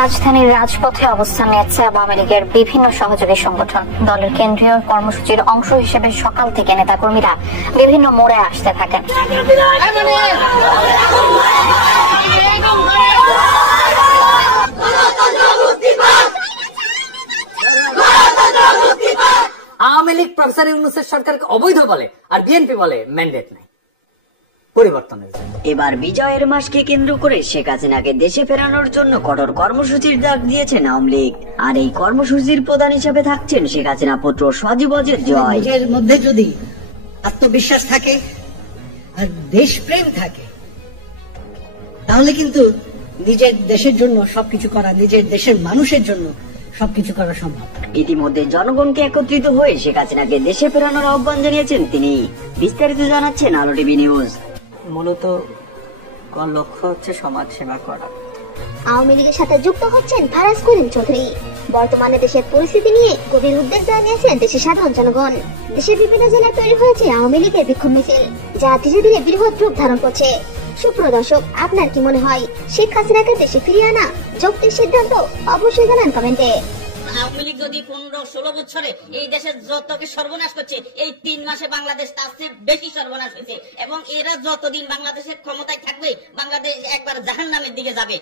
রাজধানীর রাজপথে অবস্থান নিয়েছে আওয়ামী লীগের বিভিন্ন সহযোগী সংগঠন। দলের কেন্দ্রীয় কর্মসূচির অংশ হিসেবে সকাল থেকে নেতাকর্মীরা বিভিন্ন মোড়ে আসতে থাকেন। আওয়ামী লীগ প্রফেসর ইউনূসের সরকারকে অবৈধ বলে, আর বিএনপি বলে ম্যান্ডেট নাই পরিবর্তনের। এবার বিজয়ের মাসকে কেন্দ্র করে শেখ হাসিনাকে দেশে ফেরানোর জন্য কঠোর কর্মসূচির ডাক দিয়েছেন আওয়ামী লীগ। আর এই কর্মসূচির প্রধান হিসেবে থাকছেন শেখ হাসিনা পুত্র সজীব ওয়াজেদ জয়। নিজের মধ্যে যদি আত্মবিশ্বাস থাকে আর দেশপ্রেম থাকে, তাহলে কিন্তু নিজের দেশের জন্য সবকিছু করা, নিজের দেশের মানুষের জন্য সবকিছু করা সম্ভব। ইতিমধ্যে জনগণকে একত্রিত হয়ে শেখ হাসিনাকে দেশে ফেরানোর আহ্বান জানিয়েছেন তিনি। বিস্তারিত জানাচ্ছেন আলো টিভি নিউজ। মূলত লক্ষ্য হচ্ছে সমাজ সেবা করা। আওয়ামী লীগের সাথে যুক্ত হচ্ছেন ফারাজ করিম চৌধুরী। বর্তমানে দেশের পরিস্থিতি নিয়ে গভীর উদ্বেগ জানিয়েছেন দেশের সাধারণ জনগণ। দেশের বিভিন্ন জেলায় তৈরি হয়েছে আওয়ামী লীগের বিক্ষোভ মিছিল, যা ধীরে ধীরে বৃহৎ রূপ ধারণ করছে। সুপ্রিয় দর্শক, আপনার কি মনে হয় শেখ হাসিনাকে দেশে ফিরিয়ে আনা যৌক্তিক সিদ্ধান্ত? অবশ্যই জানান কমেন্টে। আওয়ামী লীগ যদি 15-16 বছরে এই দেশের যতকে সর্বনাশ করছে, এই 3 মাসে বাংলাদেশ তার চেয়ে বেশি সর্বনাশ হয়েছে, এবং এরা যতদিন বাংলাদেশের ক্ষমতায় থাকবে, বাংলাদেশ একবার জাহান্নামের দিকে যাবে।